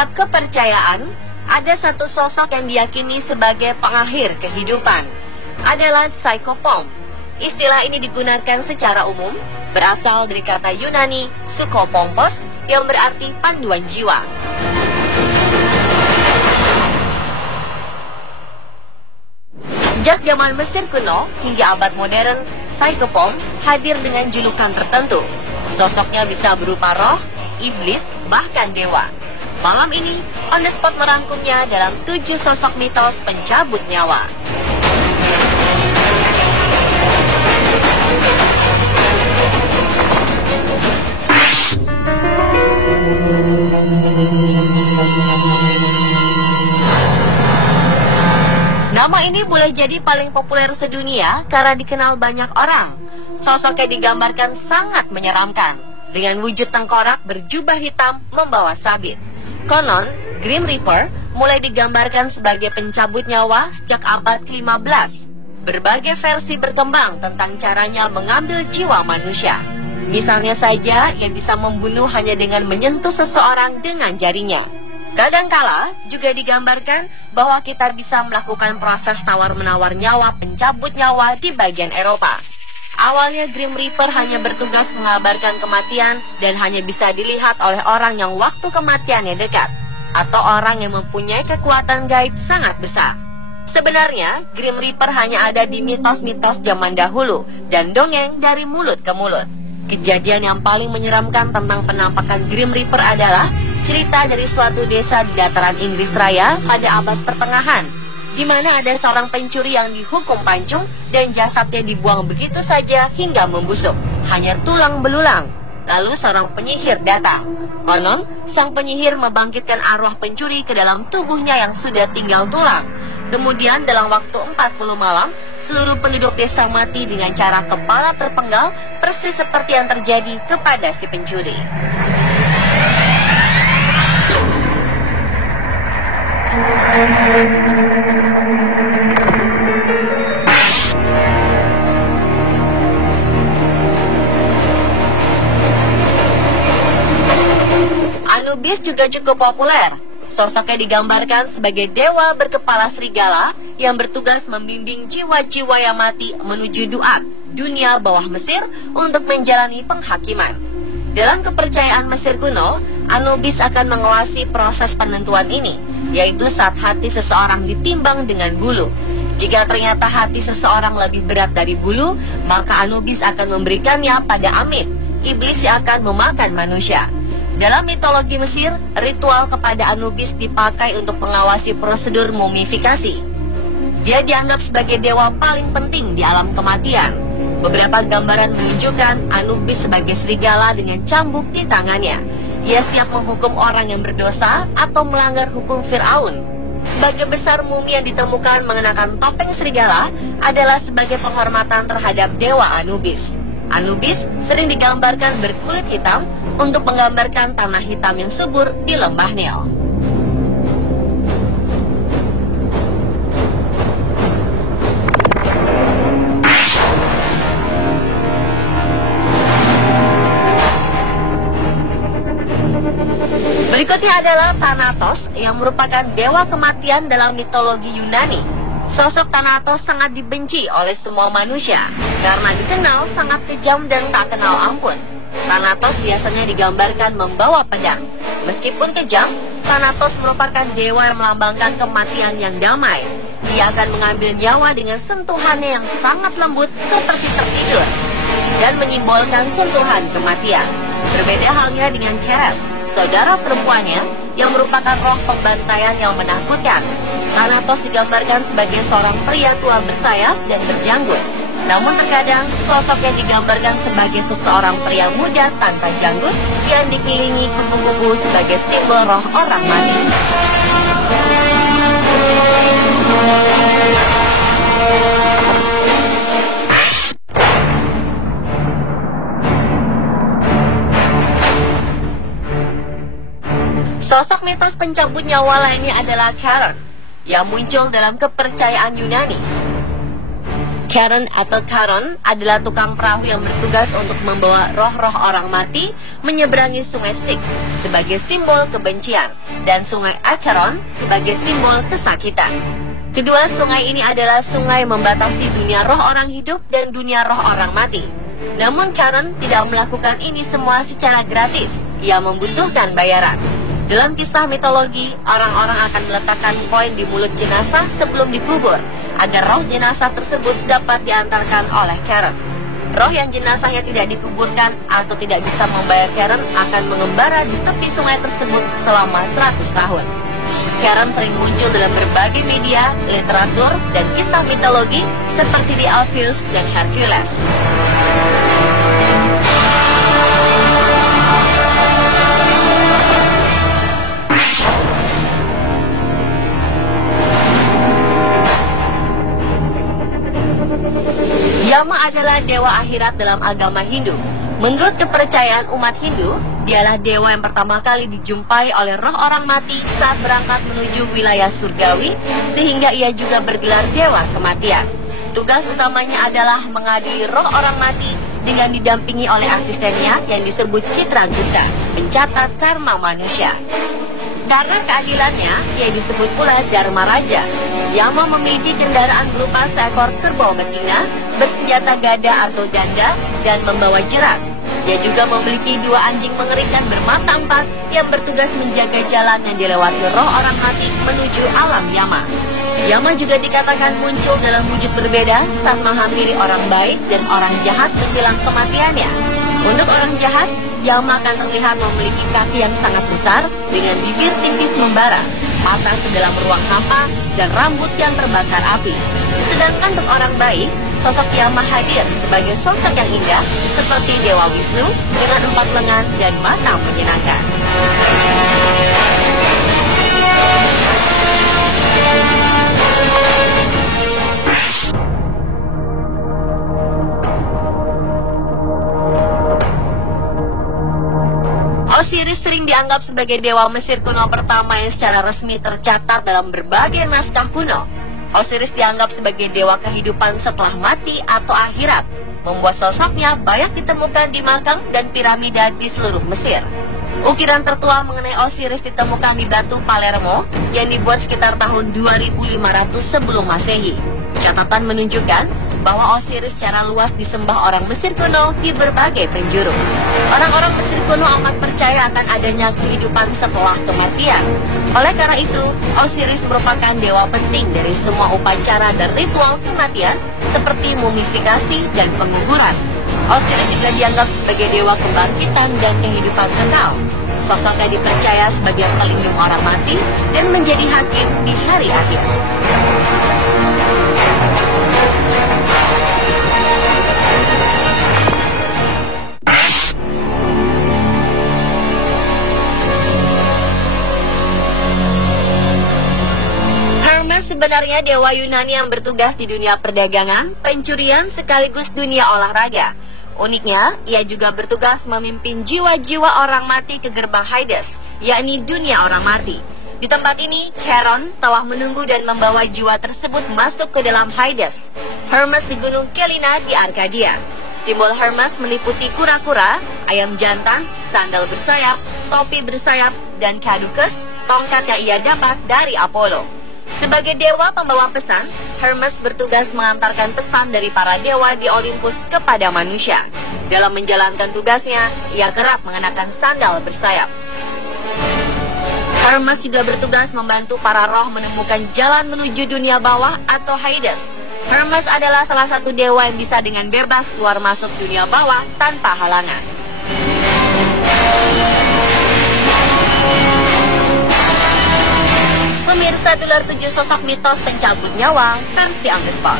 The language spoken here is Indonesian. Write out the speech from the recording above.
setiap kepercayaan, ada satu sosok yang diyakini sebagai pengakhir kehidupan. Adalah Psychopomp. Istilah ini digunakan secara umum, berasal dari kata Yunani Psychopompos yang berarti panduan jiwa. Sejak zaman Mesir kuno hingga abad modern, Psychopomp hadir dengan julukan tertentu. Sosoknya bisa berupa roh, iblis, bahkan dewa. Malam ini, On The Spot merangkumnya dalam 7 sosok mitos pencabut nyawa. Nama ini boleh jadi paling populer sedunia karena dikenal banyak orang. Sosoknya digambarkan sangat menyeramkan, dengan wujud tengkorak berjubah hitam membawa sabit. Konon, Grim Reaper mulai digambarkan sebagai pencabut nyawa sejak abad ke-15. Berbagai versi berkembang tentang caranya mengambil jiwa manusia. Misalnya saja, ia bisa membunuh hanya dengan menyentuh seseorang dengan jarinya. Kadangkala juga digambarkan bahwa kita bisa melakukan proses tawar-menawar nyawa pencabut nyawa di bagian Eropa. Awalnya Grim Reaper hanya bertugas mengabarkan kematian dan hanya bisa dilihat oleh orang yang waktu kematiannya dekat, atau orang yang mempunyai kekuatan gaib sangat besar. Sebenarnya, Grim Reaper hanya ada di mitos-mitos zaman dahulu dan dongeng dari mulut ke mulut. Kejadian yang paling menyeramkan tentang penampakan Grim Reaper adalah cerita dari suatu desa di dataran Inggris Raya pada abad pertengahan, di mana ada seorang pencuri yang dihukum pancung dan jasadnya dibuang begitu saja hingga membusuk, hanya tulang belulang. Lalu seorang penyihir datang. Konon, sang penyihir membangkitkan arwah pencuri ke dalam tubuhnya yang sudah tinggal tulang. Kemudian dalam waktu 40 malam, seluruh penduduk desa mati dengan cara kepala terpenggal, persis seperti yang terjadi kepada si pencuri. Anubis juga cukup populer. Sosoknya digambarkan sebagai dewa berkepala serigala yang bertugas membimbing jiwa-jiwa yang mati menuju Duat, dunia bawah Mesir, untuk menjalani penghakiman. Dalam kepercayaan Mesir kuno, Anubis akan menguasai proses penentuan ini, yaitu saat hati seseorang ditimbang dengan bulu. Jika ternyata hati seseorang lebih berat dari bulu, maka Anubis akan memberikannya pada Amit, iblis yang akan memakan manusia. Dalam mitologi Mesir, ritual kepada Anubis dipakai untuk mengawasi prosedur mumifikasi. Dia dianggap sebagai dewa paling penting di alam kematian. Beberapa gambaran menunjukkan Anubis sebagai serigala dengan cambuk di tangannya. Ia siap menghukum orang yang berdosa atau melanggar hukum Fir'aun. Sebagian besar mumi yang ditemukan mengenakan topeng serigala adalah sebagai penghormatan terhadap dewa Anubis. Anubis sering digambarkan berkulit hitam untuk menggambarkan tanah hitam yang subur di lembah Nil. Berikutnya adalah Thanatos yang merupakan dewa kematian dalam mitologi Yunani. Sosok Thanatos sangat dibenci oleh semua manusia karena dikenal sangat kejam dan tak kenal ampun. Thanatos biasanya digambarkan membawa pedang. Meskipun kejam, Thanatos merupakan dewa yang melambangkan kematian yang damai. Dia akan mengambil nyawa dengan sentuhannya yang sangat lembut seperti tertidur dan menyimbolkan sentuhan kematian. Berbeda halnya dengan Keres, saudara perempuannya yang merupakan roh pembantaian yang menakutkan. Thanatos digambarkan sebagai seorang pria tua bersayap dan berjanggut. Namun terkadang sosoknya digambarkan sebagai seseorang pria muda tanpa janggut yang dikelilingi kupu-kupu sebagai simbol roh orang mati. Sosok mitos pencabut nyawa lainnya adalah Charon, yang muncul dalam kepercayaan Yunani. Karen atau Charon adalah tukang perahu yang bertugas untuk membawa roh-roh orang mati menyeberangi sungai Styx sebagai simbol kebencian dan sungai Acheron sebagai simbol kesakitan. Kedua sungai ini adalah sungai membatasi dunia roh orang hidup dan dunia roh orang mati. Namun Charon tidak melakukan ini semua secara gratis, ia membutuhkan bayaran. Dalam kisah mitologi, orang-orang akan meletakkan koin di mulut jenazah sebelum dikubur, agar roh jenazah tersebut dapat diantarkan oleh Charon. Roh yang jenazahnya tidak dikuburkan atau tidak bisa membayar Charon akan mengembara di tepi sungai tersebut selama 100 tahun. Charon sering muncul dalam berbagai media, literatur, dan kisah mitologi seperti di Alpheus dan Hercules. Yama adalah dewa akhirat dalam agama Hindu. Menurut kepercayaan umat Hindu, dialah dewa yang pertama kali dijumpai oleh roh orang mati saat berangkat menuju wilayah surgawi, sehingga ia juga bergelar dewa kematian. Tugas utamanya adalah mengadili roh orang mati dengan didampingi oleh asistennya yang disebut Citragupta, pencatat karma manusia. Karena keadilannya, ia disebut pula Dharma Raja. Yama memiliki kendaraan berupa seekor kerbau betina, bersenjata gada atau danda, dan membawa jerat. Ia juga memiliki 2 anjing mengerikan bermata 4 yang bertugas menjaga jalan yang dilewati roh orang mati menuju alam Yama. Yama juga dikatakan muncul dalam wujud berbeda saat menghampiri orang baik dan orang jahat menjelang kematiannya. Untuk orang jahat, Yama akan terlihat memiliki kaki yang sangat besar dengan bibir tipis membara, mata sedalam ruang hampa, dan rambut yang terbakar api. Sedangkan untuk orang baik, sosok Yama hadir sebagai sosok yang indah seperti Dewa Wisnu dengan 4 lengan dan mata menyenangkan. Osiris sering dianggap sebagai dewa Mesir kuno pertama yang secara resmi tercatat dalam berbagai naskah kuno. Osiris dianggap sebagai dewa kehidupan setelah mati atau akhirat, membuat sosoknya banyak ditemukan di makam dan piramida di seluruh Mesir. Ukiran tertua mengenai Osiris ditemukan di batu Palermo yang dibuat sekitar tahun 2500 sebelum Masehi. Catatan menunjukkan bahwa Osiris secara luas disembah orang Mesir kuno di berbagai penjuru. Orang-orang Mesir kuno amat percaya akan adanya kehidupan setelah kematian. Oleh karena itu, Osiris merupakan dewa penting dari semua upacara dan ritual kematian seperti mumifikasi dan penguburan. Osiris juga dianggap sebagai dewa kebangkitan dan kehidupan kekal. Sosoknya dipercaya sebagai pelindung orang mati dan menjadi hakim di hari akhir. Sebenarnya dewa Yunani yang bertugas di dunia perdagangan, pencurian, sekaligus dunia olahraga. Uniknya, ia juga bertugas memimpin jiwa-jiwa orang mati ke gerbang Hades, yakni dunia orang mati. Di tempat ini, Charon telah menunggu dan membawa jiwa tersebut masuk ke dalam Hades. Hermes di Gunung Kelina di Arkadia. Simbol Hermes meliputi kura-kura, ayam jantan, sandal bersayap, topi bersayap, dan Caduceus, tongkat yang ia dapat dari Apollo. Sebagai dewa pembawa pesan, Hermes bertugas mengantarkan pesan dari para dewa di Olympus kepada manusia. Dalam menjalankan tugasnya, ia kerap mengenakan sandal bersayap. Hermes juga bertugas membantu para roh menemukan jalan menuju dunia bawah atau Hades. Hermes adalah salah satu dewa yang bisa dengan bebas keluar masuk dunia bawah tanpa halangan. Pemirsa, itulah 7 sosok mitos pencabut nyawa versi on the spot.